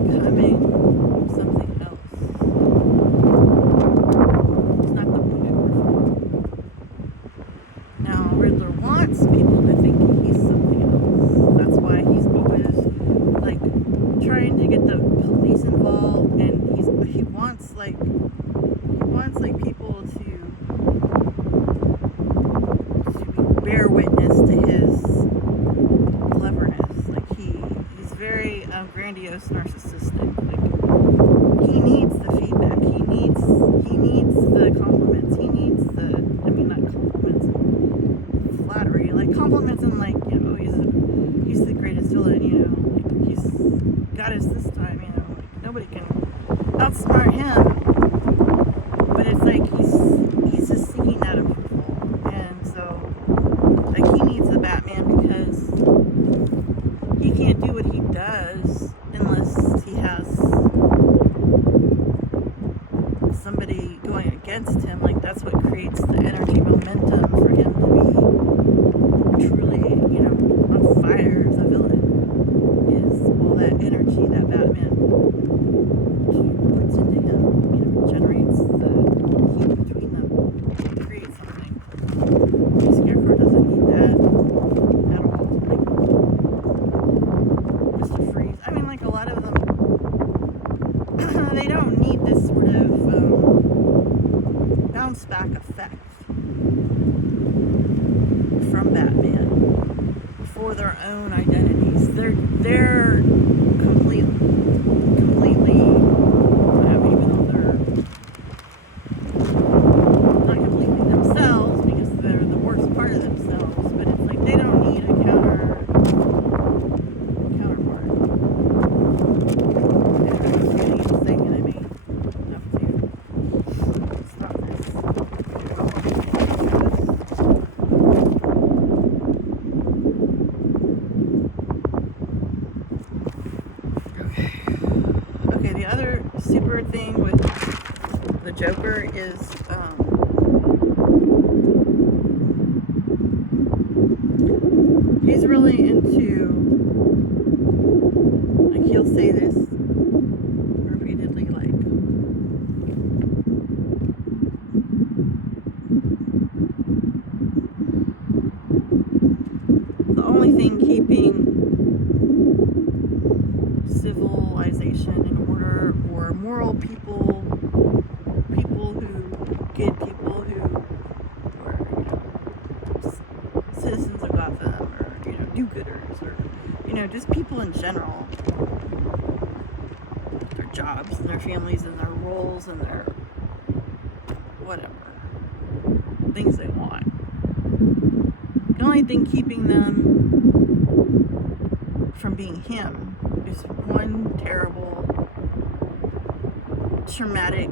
becoming something else. He's not the wounded orphan. Now Riddler wants people to think he's something else. That's why he's always like trying to get the police involved, and he wants people to bear witness to his cleverness. Like he's very grandiose, narcissistic. Like he needs the feedback. He needs the compliments. He needs not compliments and flattery. Like compliments and like, he's the greatest villain. Like he's got us this time. Like nobody can outsmart him. But it's like he's just seeking that approval, and so like he needs the Batman because he can't do what he does unless he has somebody going against him. Like that's what creates the energy momentum for him to be truly, on fire as a villain, is all that energy that Batman puts into him, generates the heat between them, creates something. The Scarecrow doesn't need that at all. Like Mr. Freeze, like a lot of them, they don't need this sort of bounce back effect from Batman for their own identities. They're completely, even though they're not completely themselves, because they're the worst part of themselves, but it's like they don't need a counterpart. Yeah, I'm getting this thing, and I may have to stop this. Okay, the other super thing with the Joker is he's really into, like he'll say this repeatedly, like the only thing keeping civilization in order, or moral people who are, citizens of Gotham, or, do-gooders, or, just people in general, their jobs and their families and their roles and their whatever, things they want. The only thing keeping them from being him is one terrible, traumatic,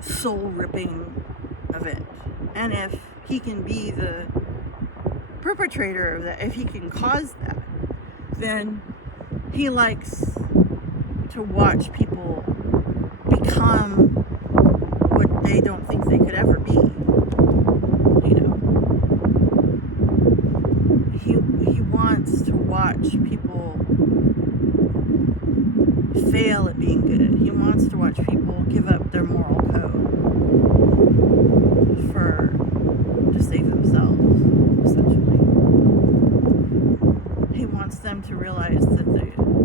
soul-ripping event. And if he can be the perpetrator of that, if he can cause that, then he likes to watch people become what they don't think they could ever be. You know, he wants to watch people fail at being good. He wants to watch people give up their moral code to save themselves, essentially. He wants them to realize that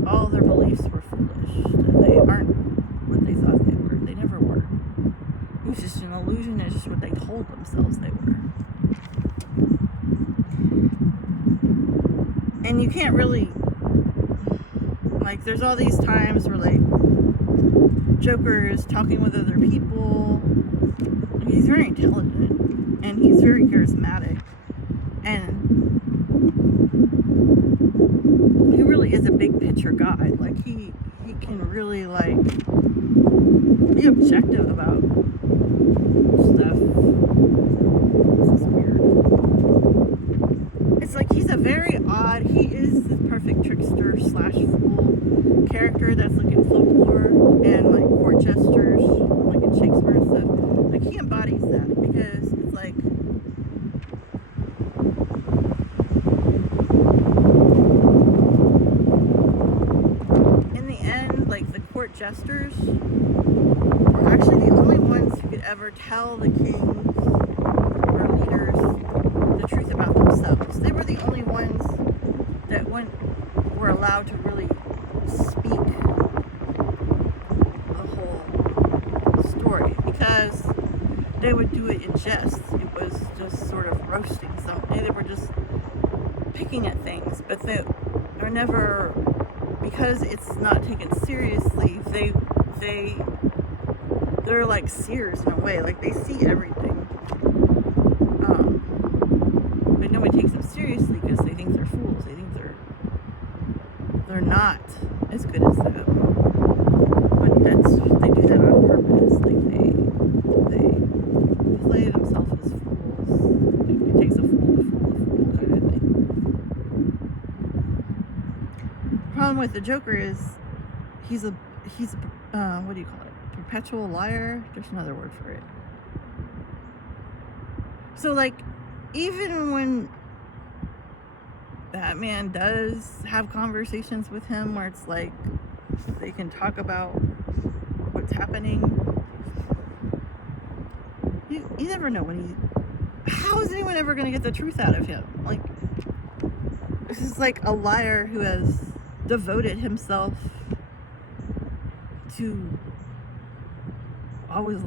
all their beliefs were foolish, that they aren't what they thought they were. They never were. It was just an illusion. It's just what they told themselves they were. And you can't really, like, there's all these times where, like, Joker is talking with other people. He's very intelligent and he's very charismatic, and he really is a big picture guy. Like, he can really, like, be objective about stuff. This is weird. It's like he's a very odd, he is the perfect trickster / fool character that's like in folklore and like court jesters, like in Shakespeare and stuff. Like, he embodies that, because it's like, in the end, like, the court jesters were actually the only ones who could ever tell the kings or leaders the truth about themselves. They were the only ones that were allowed to really speak the whole story, because they would do it in jest. It was just sort of roasting something. They were just picking at things, but they are never, because it's not taken seriously, they're like seers in a way. Like, they see everything, but nobody takes them seriously because they think they're fools. They think they're not as good as them. But they do that on purpose. Like, they play themselves as fools. It takes a fool to fool a fool, kind of thing. The problem with the Joker is he's a what do you call it? Perpetual liar? There's another word for it. So, like, even when Batman does have conversations with him where it's like they can talk about what's happening, you never know how is anyone ever going to get the truth out of him? Like, this is like a liar who has devoted himself to always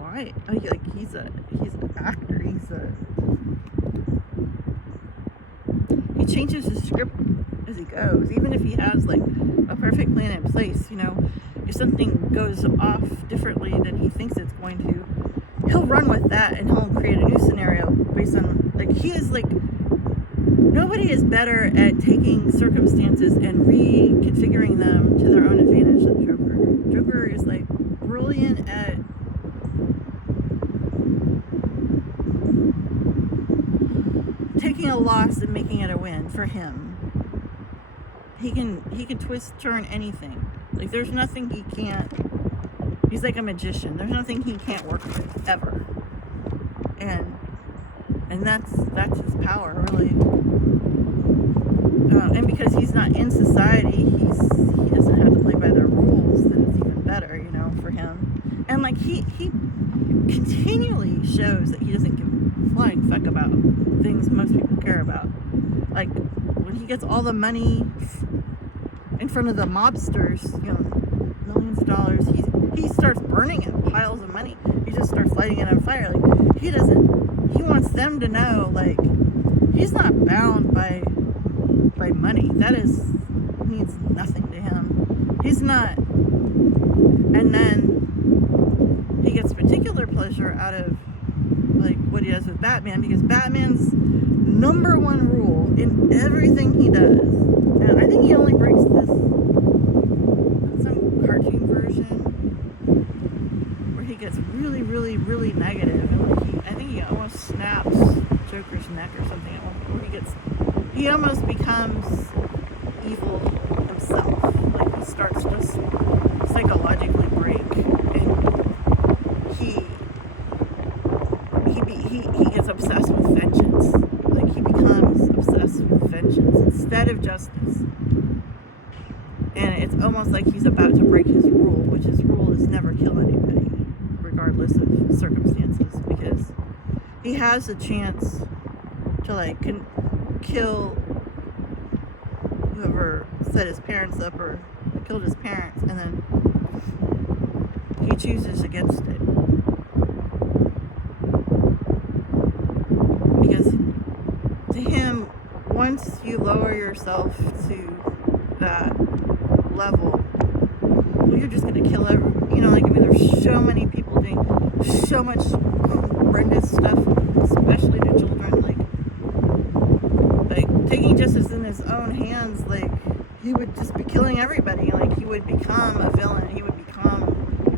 lying. Like, he's an actor. He changes his script as he goes. Even if he has, like, a perfect plan in place, you know, if something goes off differently than he thinks it's going to, he'll run with that and he'll create a new scenario based on, like, he is like, nobody is better at taking circumstances and reconfiguring them to their own advantage than Joker. Joker is, like, brilliant at taking a loss and making it a win for him. He can twist, turn anything. Like, there's nothing he can't. He's like a magician. There's nothing he can't work with ever. And that's his power, really. And because he's not in society, he doesn't have to play by their rules. Then it's even better, you know, for him. And, like, he continually shows that he doesn't give a flying fuck about things most people care about. Like, when he gets all the money in front of the mobsters, you know, millions of dollars, he starts burning it, piles of money. He just starts lighting it on fire. Like, he wants them to know, like, he's not bound by money. That means nothing to him. He's not. And then he gets particular pleasure out of, like, what he does with Batman, because Batman's number one rule in everything he does, and I think he only breaks this in some cartoon version where he gets really, really, really negative, and, like, I think he almost snaps Joker's neck or something at one point, where he almost becomes evil himself. Like, he starts to psychologically break. sounds like he's about to break his rule, which his rule is never kill anybody, regardless of circumstances, because he has a chance to like kill whoever set his parents up or killed his parents, and then he chooses against it. Because to him, once you lower yourself to that level, well, you're just going to kill everyone. You know, like, I mean, there's so many people doing so much horrendous stuff, especially to children, like taking justice in his own hands. Like, he would just be killing everybody. Like, he would become a villain. He would become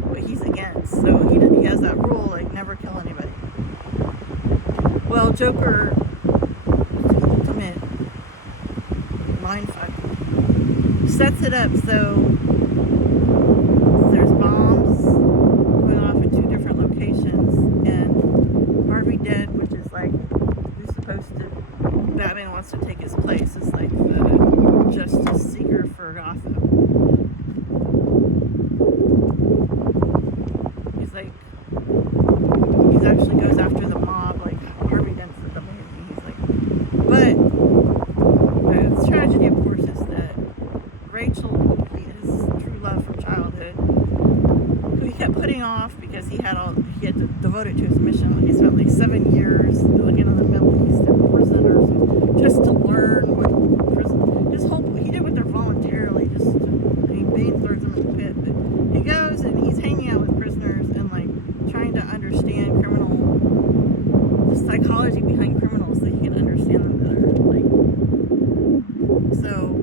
what he's against. So he has that rule, like, never kill anybody. Well, Joker, ultimate mindfuck, sets it up so there's bombs going off in 2 different locations, and Harvey Dent, which is like who's supposed to, Batman wants to take his place, is like the justice seeker for Gotham. He's like, he actually goes after the mob. Like, Harvey Dent's amazing. He's like, but the tragedy, of course, is that Rachel, his true love from childhood, who he kept putting off because he had to devote it to his mission. Like, he spent like 7 years looking in the Middle East and prisoners just to learn what prison. His whole, he did what they're voluntarily. Just, I mean, Bane throws him in the pit, but he goes and he's hanging out with prisoners and like trying to understand the psychology behind criminals, so he can understand them better. Like, so,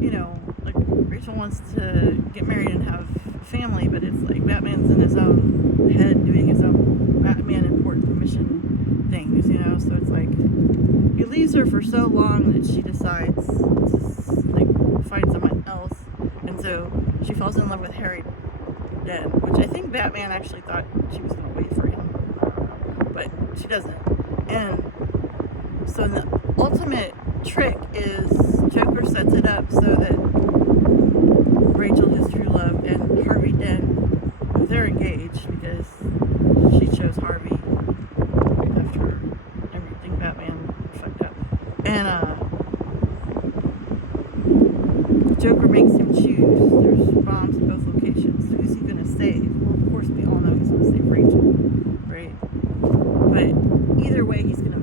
you know, like, Rachel wants to get married and have a family, but it's like Batman's in his own head doing his own Batman important mission things, you know. So it's like he leaves her for so long that she decides to like find someone else, and so she falls in love with Harry Dent, which I think Batman actually thought she was going to wait for him, but she doesn't. And so the ultimate trick is Joker sets it up so that Rachel, his true love, and Harvey Dent, they're engaged because she chose Harvey after everything Batman fucked up. And Joker makes him choose. There's bombs in both locations. Who's he going to save? Well, of course, we all know he's going to save Rachel, right? But either way, he's going to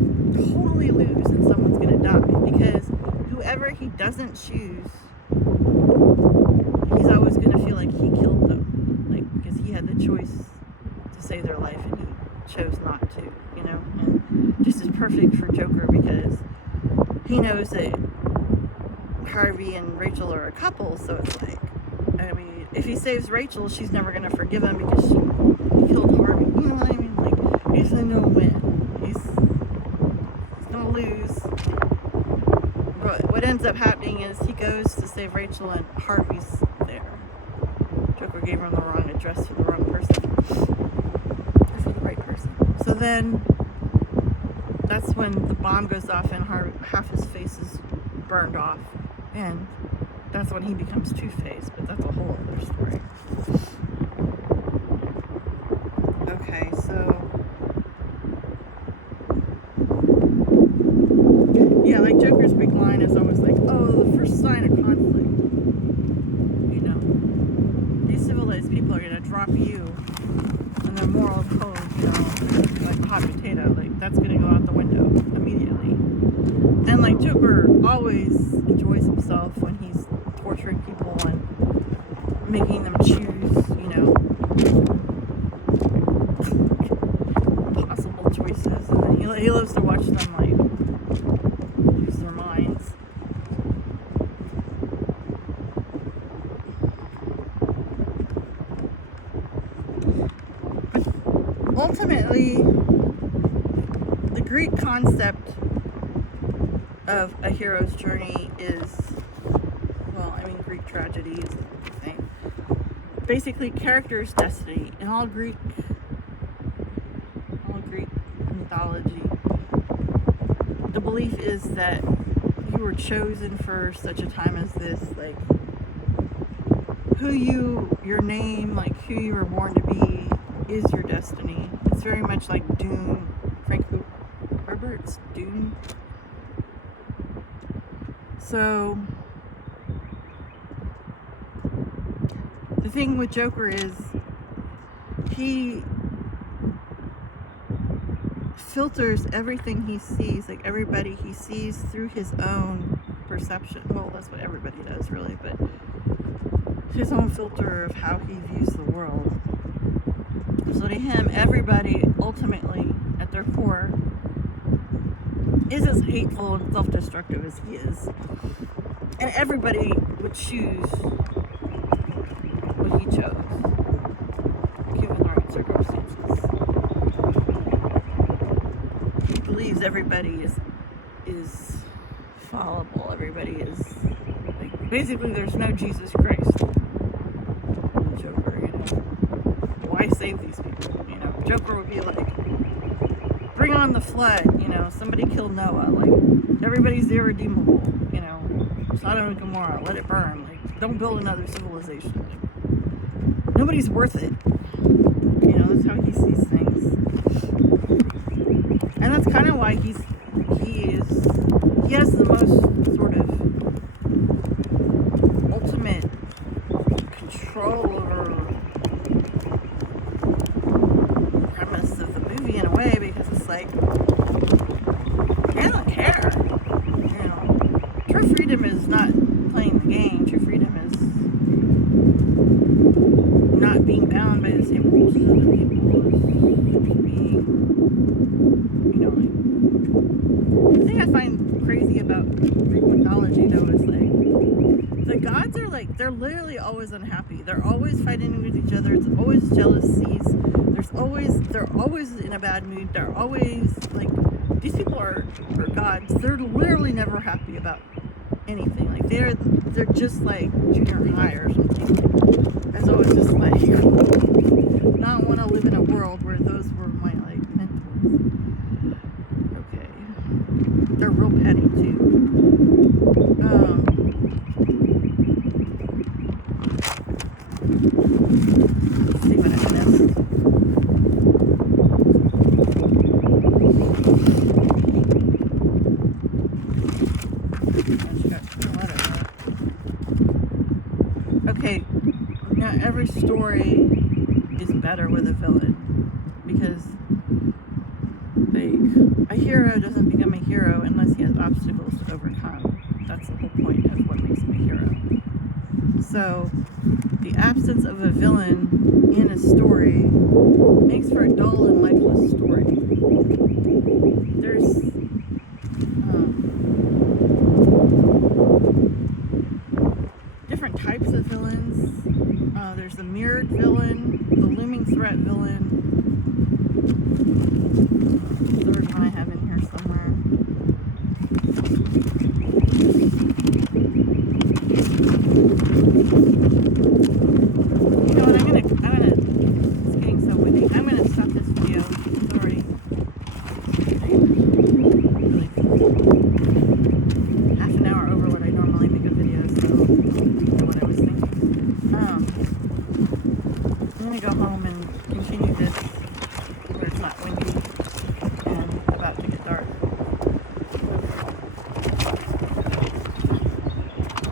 totally lose and someone's going to die, because whoever he doesn't choose, he's always going to feel like he killed them, like, because he had the choice to save their life and he chose not to, you know. And just is perfect for Joker because he knows that Harvey and Rachel are a couple, so it's like, I mean, if he saves Rachel, she's never going to forgive him because he killed Harvey, you know what I mean? Like, he's a no-win. He's going to lose. But what ends up happening is he goes to save Rachel and Harvey's there. Joker gave him the wrong address for the wrong person. Or for the right person. So then, that's when the bomb goes off and half his face is burned off. And that's when he becomes Two-Face, but that's a whole other story. Okay, so yeah, like Joker's big line is always like, oh, the first sign of conflict, you know, these civilized people are going to drop you and their moral code, you know, like hot potato, like that's going to go out the window immediately. And like Joker always enjoys himself when he's torturing people and making them choose, you know, possible choices, and then he loves to watch them like lose their minds. But ultimately, the Greek concept of a hero's journey is, well, I mean, Greek tragedy is the thing. Basically, character's destiny. In all Greek mythology, the belief is that you were chosen for such a time as this. Like, your name, like who you were born to be, is your destiny. It's very much like Dune, Frank Herbert's Dune. So the thing with Joker is he filters everything he sees, like everybody he sees, through his own perception. Well, that's what everybody does, really, but his own filter of how he views the world. So to him, everybody ultimately, at their core, is as hateful and self-destructive as he is. And everybody would choose what he chose, given the right circumstances. He believes everybody is fallible. Everybody is, like, basically there's no Jesus Christ in the Joker, you know. Why save these people? You know, Joker would be like, bring on the flood, you know, somebody kill Noah, like, everybody's irredeemable, you know, Sodom and Gomorrah, let it burn, like, don't build another civilization, like, nobody's worth it, you know, that's how he sees things, and that's kind of why he has the most sort of ultimate control over the premise of the movie in a way, because it's like, I don't care, you know, true freedom is not playing the game. True freedom is not being bound by the same rules as other people, is being, you know, like, the thing I find crazy about Greek mythology, though, is like, the gods are like, they're literally always unhappy. They're always fighting with each other. It's always jealousies. They're always in a bad mood. They're always like, these people are gods. They're literally never happy about anything. Like, they're just like junior high or something. It's always just like, not want to live in a world where those were my like mentors. Okay, they're real petty too. Let's see what I missed. Okay, now every story is better with a villain, because like, a hero doesn't become a hero unless he has obstacles to overcome. That's the whole point of what makes him a hero. So the absence of a villain in a story makes for a dull and lifeless story. There's different types of villains. There's the mirrored villain, the looming threat villain. The third one I have in here somewhere. You know what, I'm gonna, it's getting so windy. I'm gonna stop this video. It's already like half an hour over what I normally make a video, so I don't know what I was thinking. I'm gonna go home and continue this where it's not windy.